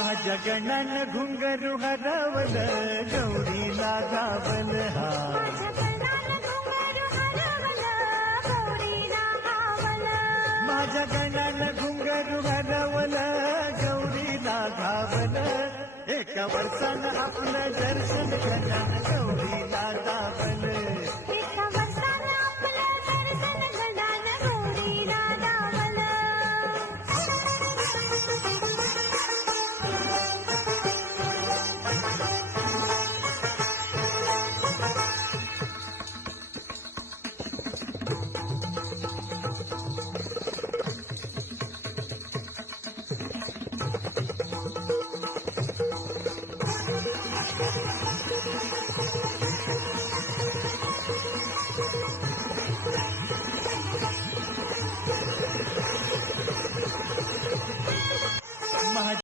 माझ्या गणानं घुंगरू हरवलं गौरीला गावलं हा माझ्या गणानं घुंगरू हरवलं गौरीला धावलं एका वर्षानं आपलं दर्शन गणानं गौरीला धावलं